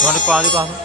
তোমালোক কোৱা বুলি কোৱাচোন।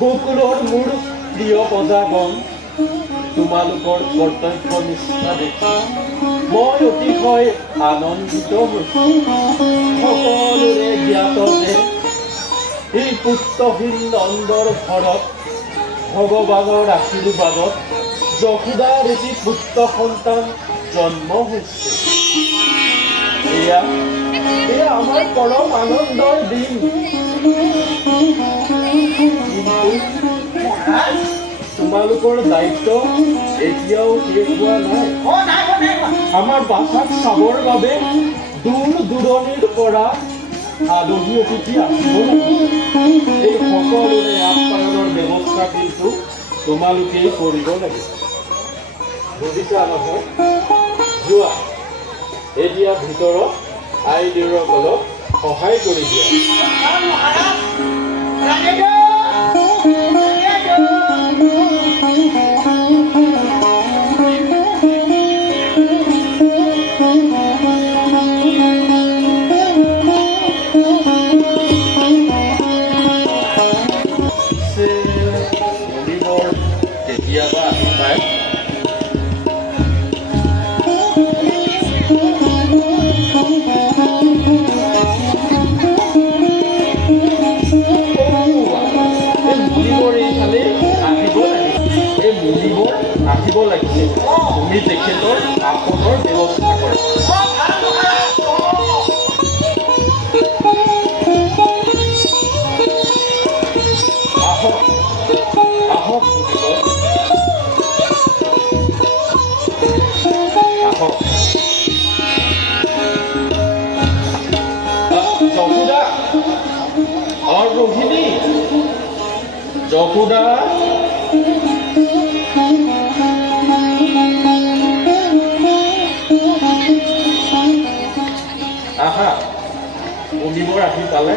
বকুলৰ মোৰ প্ৰিয় প্ৰজাগণ, তোমালোকৰ কৰ্তব্য নিষ্ঠা দেখি মই অতিশয় আনন্দিত হৈছোঁ। সকলোৰে জ্ঞাত যে এই পুত্ৰহীন নন্দৰ ঘৰত ভগৱানৰ আশীৰ্বাদত যশোদাৰ এটি পুত্ৰ সন্তান জন্ম হৈছে। এয়া আমাৰ পৰম আনন্দৰ দিন। তোমালোকৰ দায়িত্ব এতিয়াও শেষ হোৱা নাই। আমাৰ বাছাক চাবৰ বাবে দূৰ দূৰণিৰ পৰা আলহী অতিথি আহিব লাগিব। এই সকলোৰে আপ্যায়নৰ ব্যৱস্থা কিন্তু তোমালোকেই কৰিব লাগিব, বুজিছা নহয়? যোৱা এতিয়া ভিতৰত আই দেউসকলক সহায় কৰি দিয়া। কেতিয়াবা আহি পায় আহিব লাগিছিল। তুমি তেখেতৰ আসনৰ ব্যৱস্থা কৰা। আহক আহক আহক। যশোদা, ৰোহিণী, যশোদা, আহা, মুনিবৰ আহি পালে।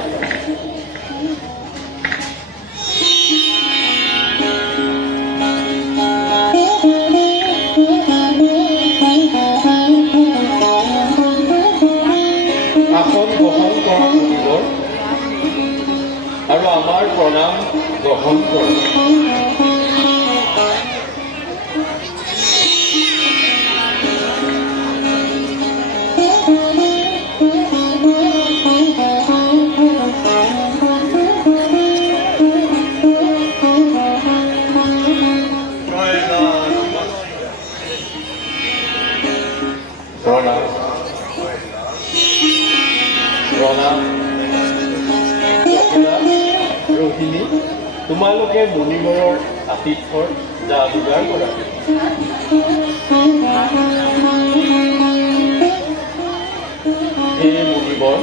আসন গ্ৰহণ কৰা মুনিবৰ আৰু আমাৰ প্ৰণাম গ্ৰহণ কৰা। ৰোহিণী, তোমালোকে মুনিবৰৰ আতিথ্যৰ যা যোগাৰ কৰা। হে মুনিবৰ,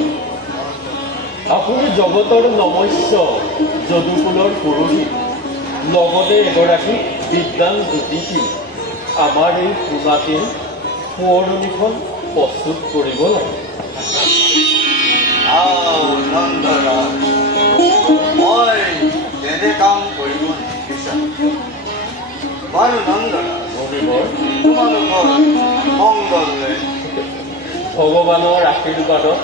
আপুনি জগতৰ নমস্য যদুকুলৰ পুৰোহিত, লগতে এগৰাকী বিদ্যাং জ্যোতিষী আমাৰ এই সোণাটিৰ সোঁৱৰণীখন প্ৰস্তুত কৰিব লাগে। নন্দৰাজ মই তেনে কাম কৰিব নিবিচাৰোঁ। বাৰু নন্দৰাজ মুনিবৰ তোমালোকৰ মংগলে ভগৱানৰ আশীৰ্বাদত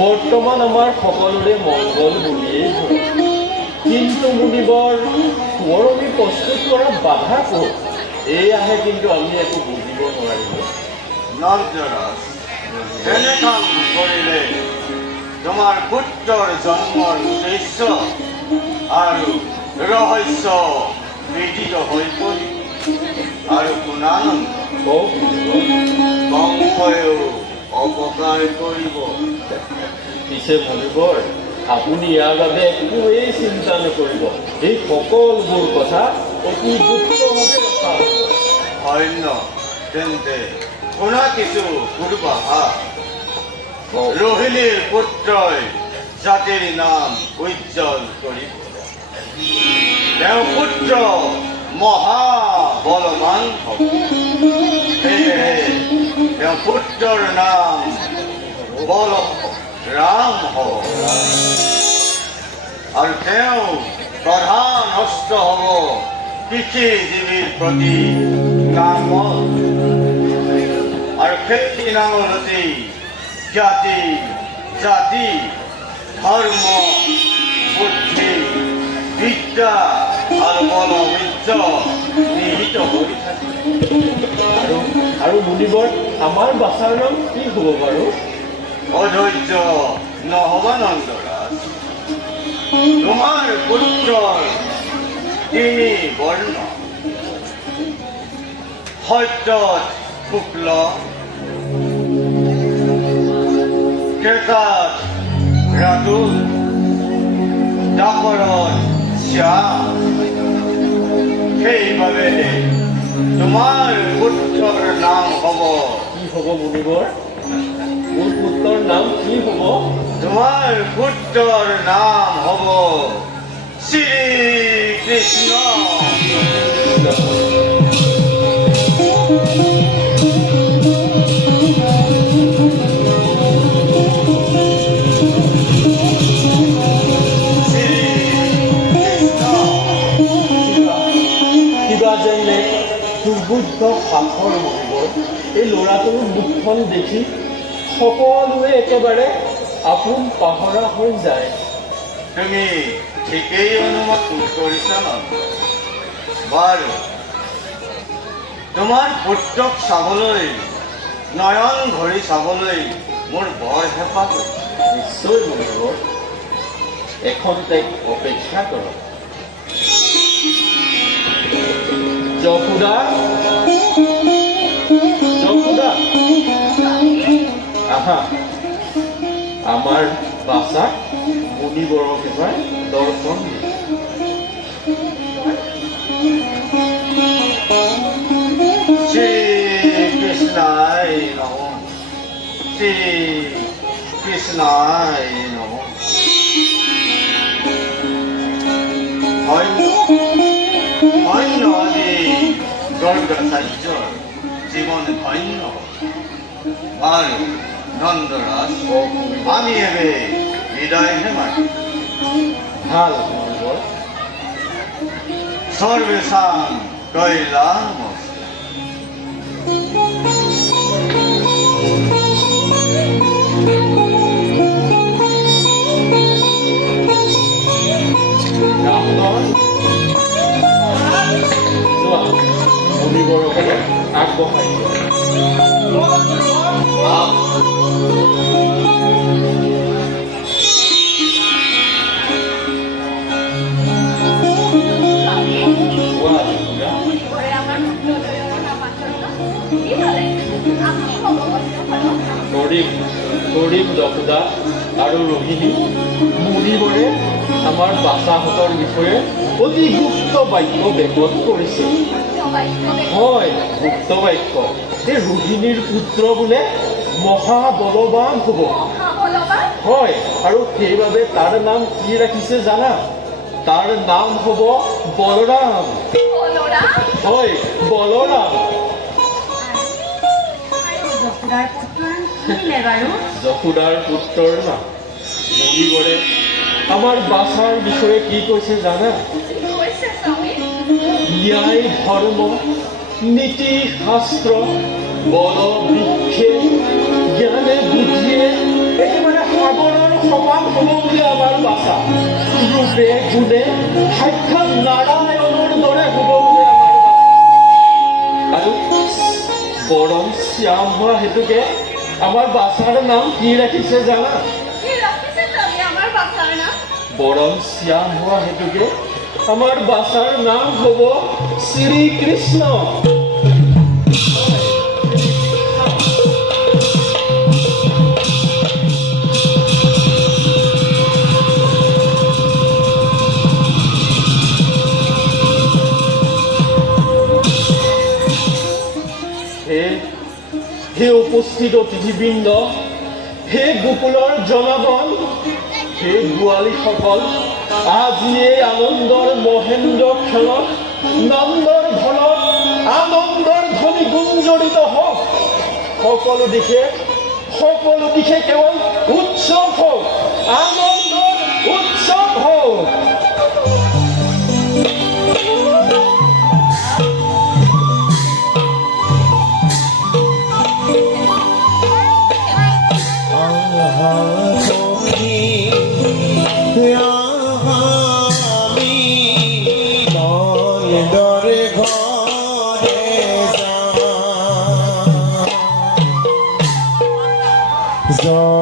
বৰ্তমান আমাৰ সকলোৰে মংগল বুলিয়েই ধৰে। কিন্তু মুনিবৰ সোঁৱৰণী প্ৰস্তুত কৰাত বাধা ক'ত? এয়াহে কিন্তু আমি একো বুজিব নোৱাৰিলোঁ। নন্দৰাজ তেনে কাম কৰিলে তোমাৰ পুত্ৰৰ জন্মৰ উদ্দেশ্য আৰু ৰহস্য বিদিত হৈ পৰিব আৰু গুণানন্দ কওক মুনিবৰ। বংশয়েও অপকাৰ কৰিব। পিছে মুনিবৰ আপুনি ইয়াৰ বাবে একোৱেই চিন্তা নকৰিব। এই সকলোবোৰ কথা অতি গুপ্তভাৱে ৰখা হ'ব। অন্য তেন্তে শুনা কিছু পূৰ্বাভাস। ৰোহিণীৰ পুত্ৰই জাতিৰ নাম উজ্জ্বল কৰিব। তেওঁ পুত্ৰ মহাবলৱান হ'ব। সেয়েহে তেওঁ পুত্ৰৰ নাম বলৰাম হ'ব আৰু তেওঁ প্ৰধান অস্ত্ৰ হ'ব কৃষিজীৱীৰ প্ৰতি নাঙল। আৰু সেই নাঙলতেই খ্যাতি জাতি ধৰ্ম বুদ্ধি বিদ্যা আৰু বলবীৰ্য নিহিত হৈ থাকে। আৰু মুনিবৰ আমাৰ বাছাৰ নাম কি হ'ব বাৰু? অধৈৰ্য নহ'বা নন্দৰাজ। তোমাৰ পুত্ৰৰ তিনি বৰ্ণ সত্যত শুক্ল, কেকাত ৰাতুল, দাপৰত শ্যাম। সেইবাবে তোমাৰ পুত্ৰৰ নাম হ'ব কি হ'ব মুনিবৰ? মোৰ পুত্ৰৰ নাম কি হ'ব? তোমাৰ পুত্ৰৰ নাম হ'ব শ্ৰীকৃষ্ণ। কিবা যেনে দুৰ্বোধ্য সাধৰ মুনিবৰ এই ল'ৰাটোৰ মুখখন দেখি সকলোৱে একেবাৰে আপোন পাহৰা হৈ যায়। তুমি ঠিকেই অনুমত কৰিছা নন্দ। বাৰু তোমাৰ পুত্ৰক চাবলৈ নয়ন ভৰি চাবলৈ মোৰ বৰ হেঁপাহ কৰিছে। নিশ্চয় মুনিবৰ এখন তাইক অপেক্ষা কৰক। যশোদা, যশোদা, আহা আমাৰ বাছাক মুনিবৰক এবাৰ দৰ্শন দিয়ে। শ্ৰীকৃষ্ণাই নমঃ, শ্ৰীকৃষ্ণাই নমঃ। ধন্য ধন্য আদি গৰ্গাচাৰ্যৰ জীৱন ধন্য। বাৰু নন্দৰাজ আমি এবে বিদায়হে মাৰিম। ভাল মুনিবৰ। সৰ্বেশাং কৈলাম। ৰামদন যোৱা মুনিবৰক আগবঢ়াই দিয়া। গৰীব যশোদা আৰু ৰোহিণী মুনিবৰে আমাৰ বাছাহঁতৰ বিষয়ে অতি গুপ্ত বাক্য বেগত কৰিছে। হয়, গুপ্ত বাক্য। এই ৰোহিণীৰ পুত্ৰ বোলে মহাবলৱান হ'ব। হয়, আৰু সেইবাবে তাৰ নাম কি ৰাখিছে জানা? তাৰ নাম হ'ব বলৰাম। বলৰাম হয় বলৰাম আৰু যশোদাৰ পুত্ৰৰ কিনে বাৰু যশোদাৰ পুত্ৰৰ নাম নবীবৰে আমাৰ বাছাৰ বিষয়ে কি কৈছে জানা কৈছে স্বামী ন্যায় ধৰ্ম নীতি শাস্ত্ৰ বল বৃক্ষে জ্ঞানে বুদ্ধিয়ে একেবাৰে সাগৰৰ সমান হ'ব বুলি আমাৰ বাছা ৰূপে গুণে সাক্ষাৎ নাৰায়ণৰ দৰে হ'ব বুলি আমাৰ বাছা আৰু বৰং শ্যাম হোৱা হেতুকে আমাৰ বাছাৰ নাম কি ৰাখিছে জানা কি ৰাখিছে স্বামী আমাৰ বাছাৰ নাম বৰং শ্যাম হোৱা হেতুকে আমাৰ বাছাৰ নাম হ'ব শ্ৰীকৃষ্ণ হে উপস্থিত অতিথিবৃন্দ হে গোকুলৰ জনগণ হে গোৱালীসকল আজি এই আনন্দৰ মহেন্দ্ৰ ক্ষণত নন্দৰ ধনত আনন্দৰ ধ্বনি গুঞ্জৰিত হওক সকলো দিশে কেৱল উৎসৱ হওক আনন্দৰ উৎসৱ হওক Go,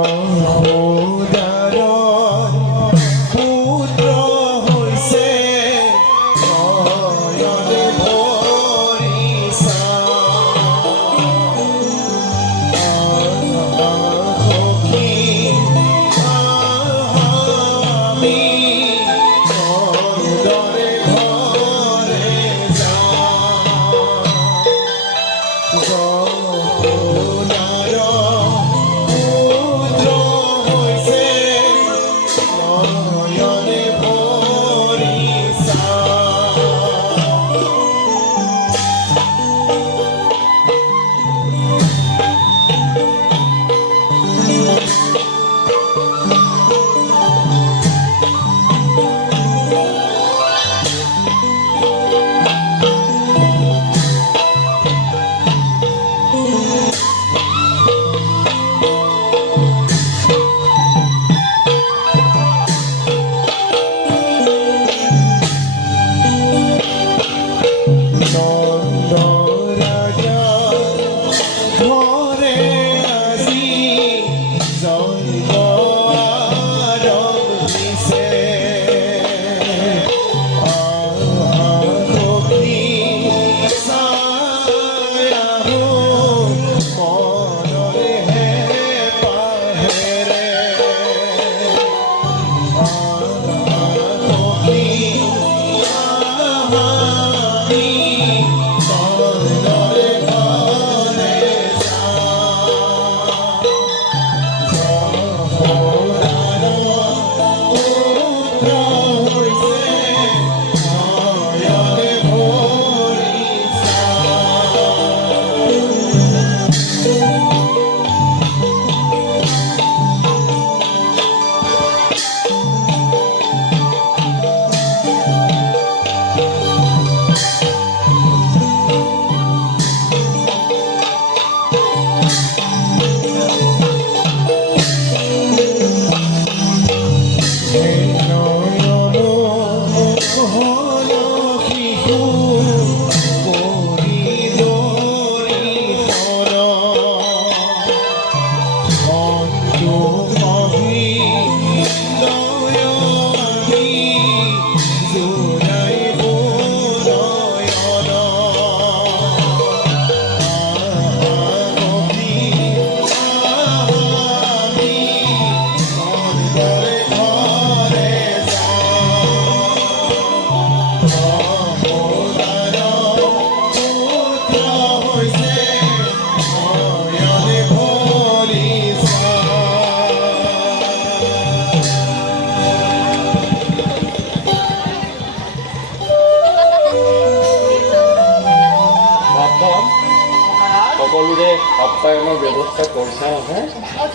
সকলোৰে আপ্যায়নৰ ব্যৱস্থা কৰিছা নহয়?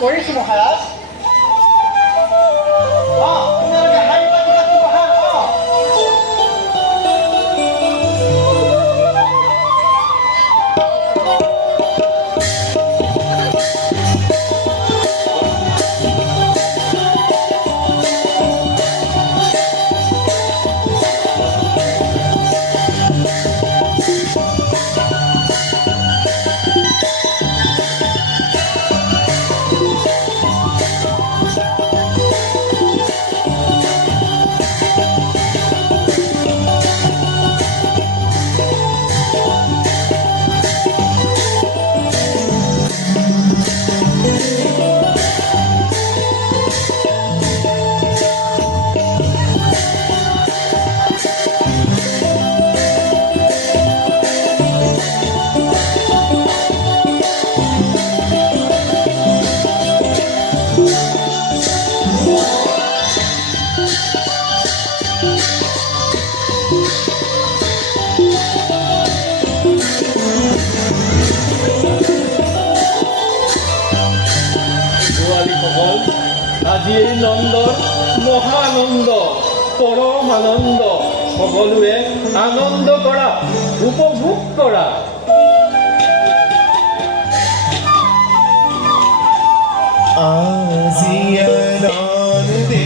কৰিছোঁ মহাৰাজ। তোমালোকে শাৰী পাতি পাতি বহা। ছোৱালীসকল, আজি এই নন্দৰ মহানন্দ, পৰম আনন্দ। সকলোৱে আনন্দ কৰা, উপভোগ কৰা। আজি আনন্দে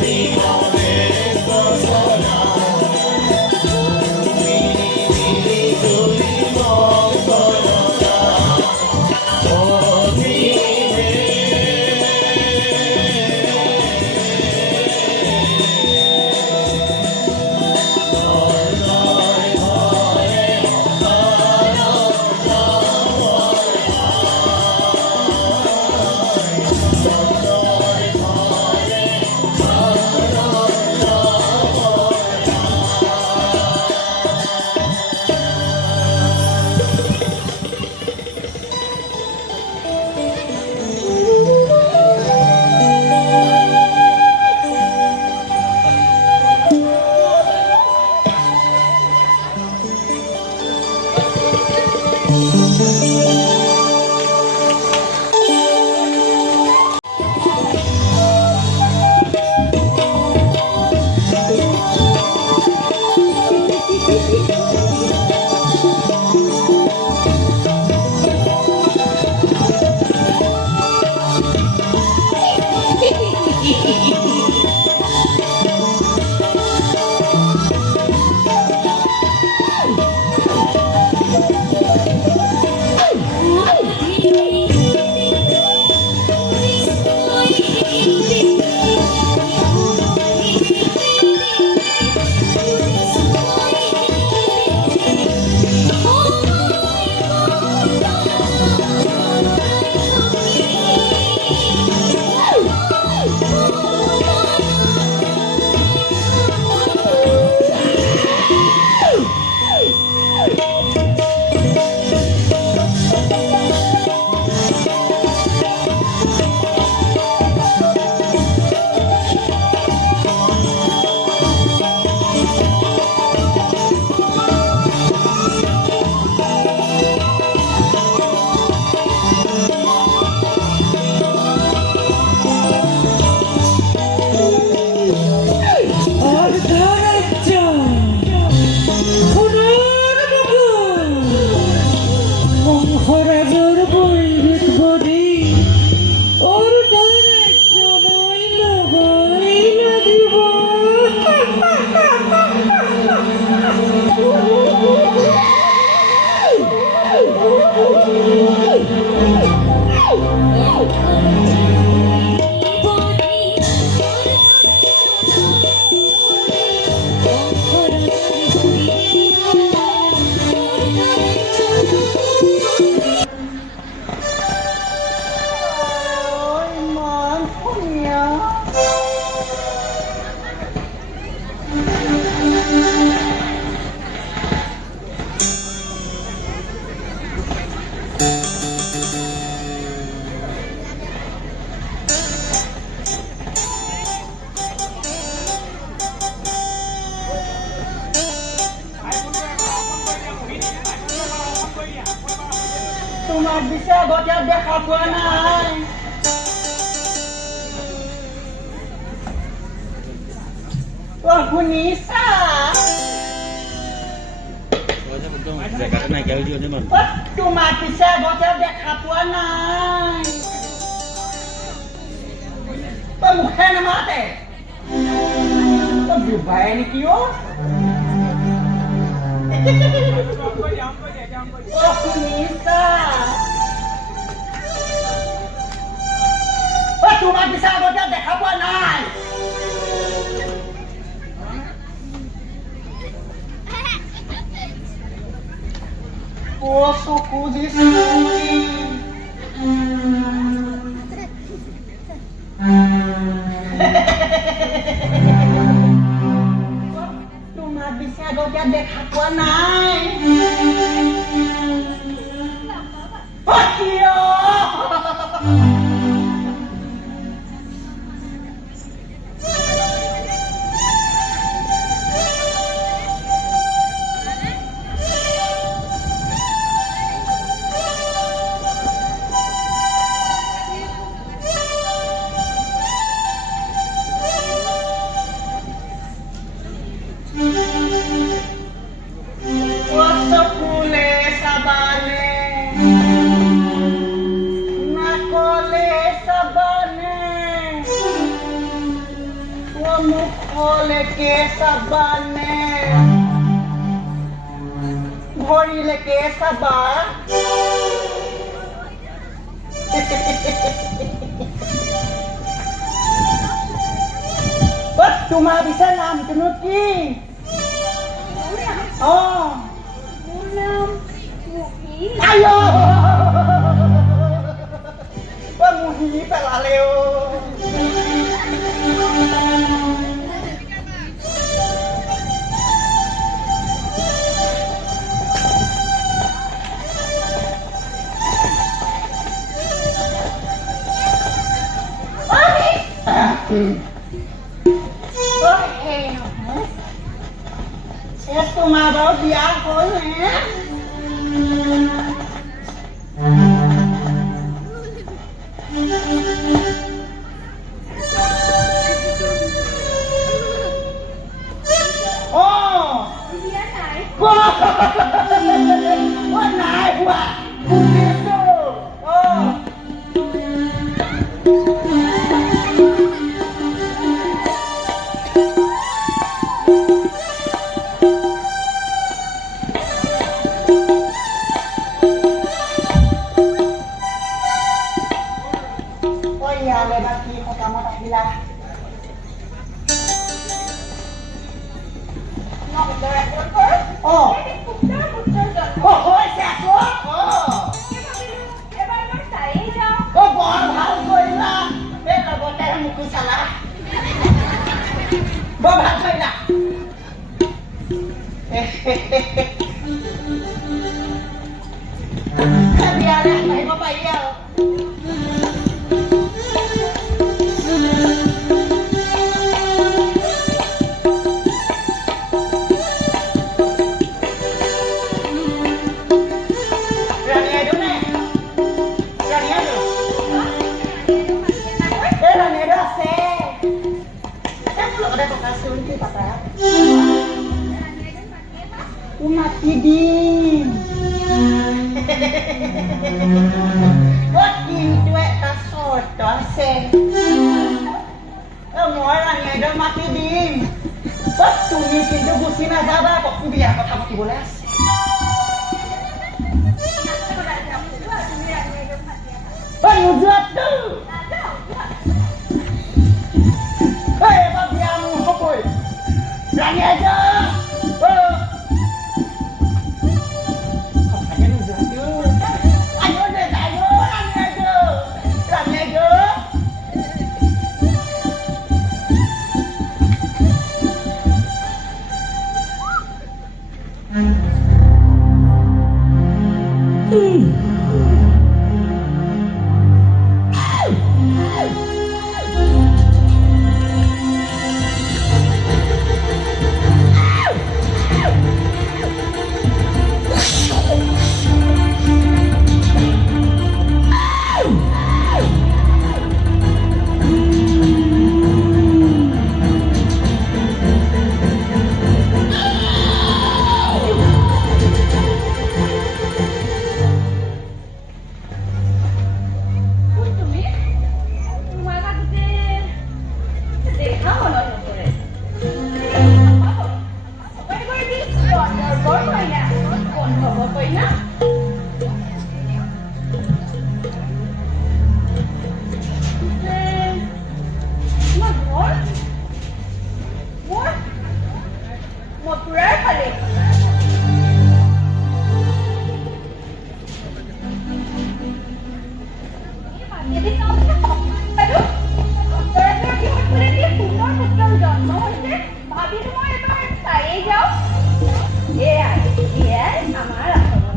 Be তোমাক দিছে আগতে দেখা পোৱা নাই শুনিছা তোমাক পিছে আগতে দেখা পোৱা নাই মুখে নামাতে ডুবাই নেকি শুনিছা তোমাক পিছে আগতে দেখা পোৱা নাই চকু দিছো তোমাক পিছে আগতে দেখা পোৱা নাই কিয় ভৰিলৈকে চাবা তোমাৰ পিছে নামটোনো কি মোৰ নাম মুহি মুহি পেলালে তোমাৰ বাৰু বিয়া হ'ল নে নাই হোৱা বাকী সকামত আহিলা হৈছে আকৌ বৰ ভাল কৰিলা এই লগতে মোকো চালা বৰ ভাল কৰিলা বিয়ালৈ আহিব পাৰি আৰু mati dim কিন্তু এটা চৰ্ত আছে মই ৰাণীয়াইদেউ মাতি দিম তুমি কিন্তু গুচি নাযাবা আকৌ বিয়াৰ কথা পাতিবলৈ আছে নোযোৱাতো এবাৰ বিয়া মোৰ হ'বই ৰাণীয়াইদেউ গুৱাহাটীতো মই এবাৰ চায়েই যাওঁ এয়াই আমাৰ আচৰণ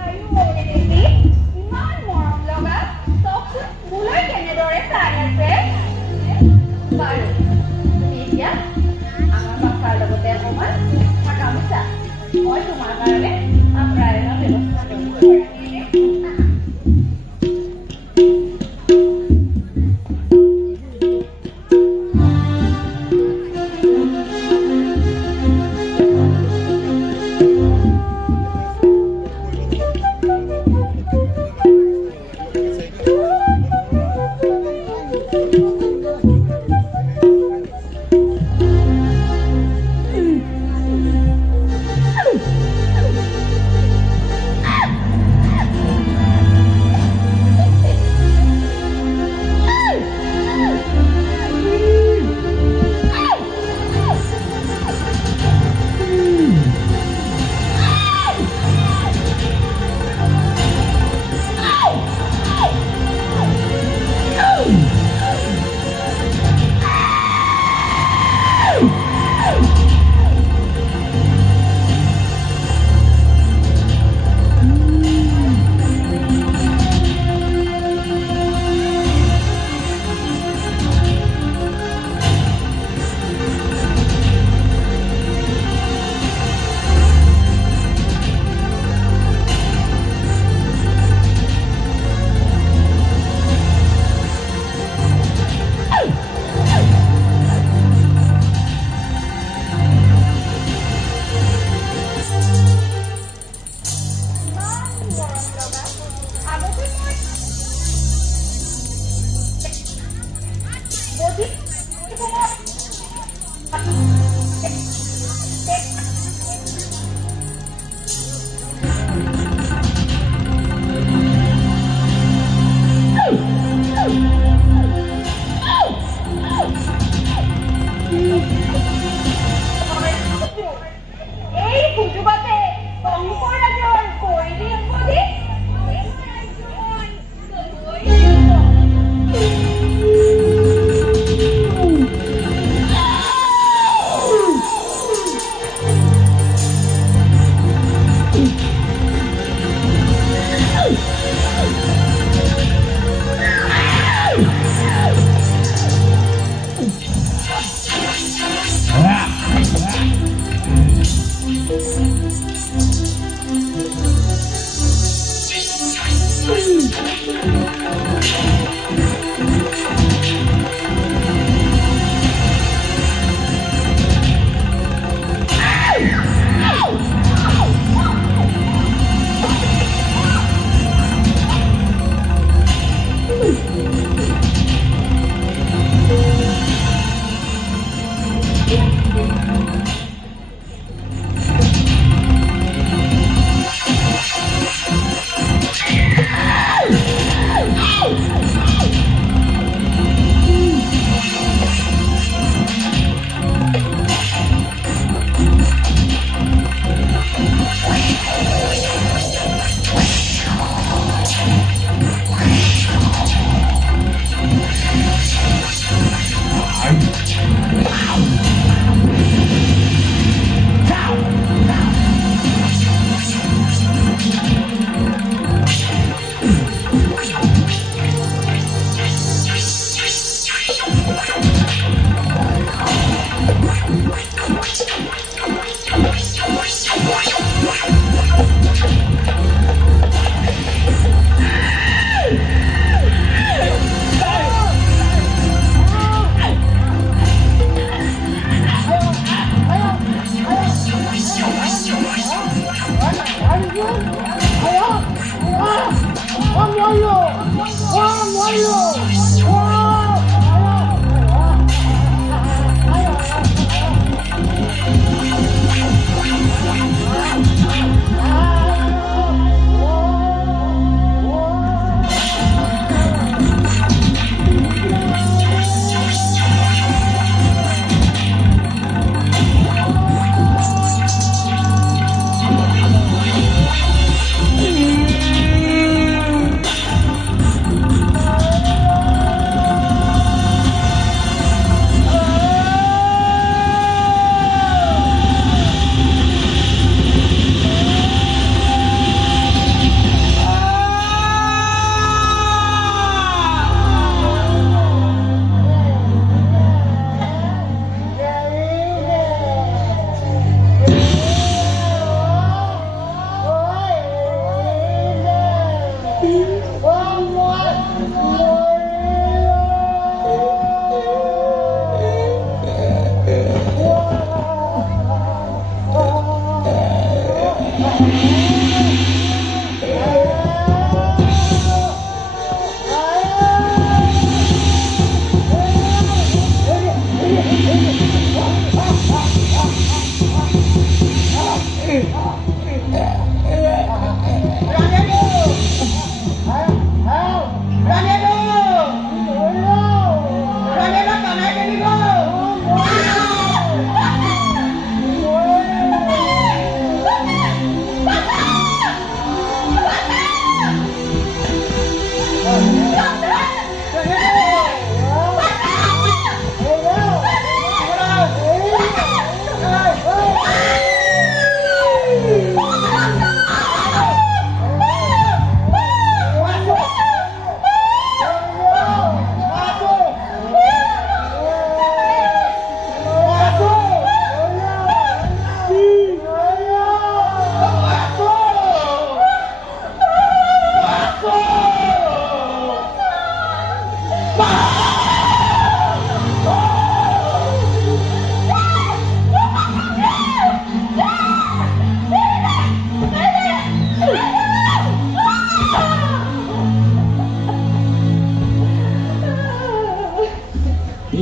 আৰু দেখি ইমান মৰম লগা চকচোন মোলৈ কেনেদৰে চাই আছে বাৰু তুমি এতিয়া আমাৰ বাপাৰ লগতে অকণমান থাকা মিছা মই তোমাৰ কাৰণে আপ্ৰায়নৰ ব্যৱস্থা কৰিম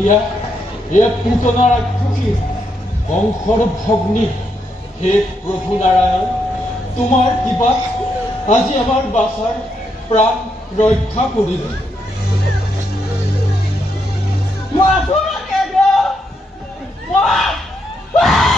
এয়া পুতনা ৰাক্ষসী বংশৰ ভগ্নী। হে প্ৰভু নাৰায়ণ, তোমাৰ কৃপাত আজি আমাৰ বাছাৰ প্ৰাণ ৰক্ষা কৰিলে। মই আছো কেন্দ্ৰ মই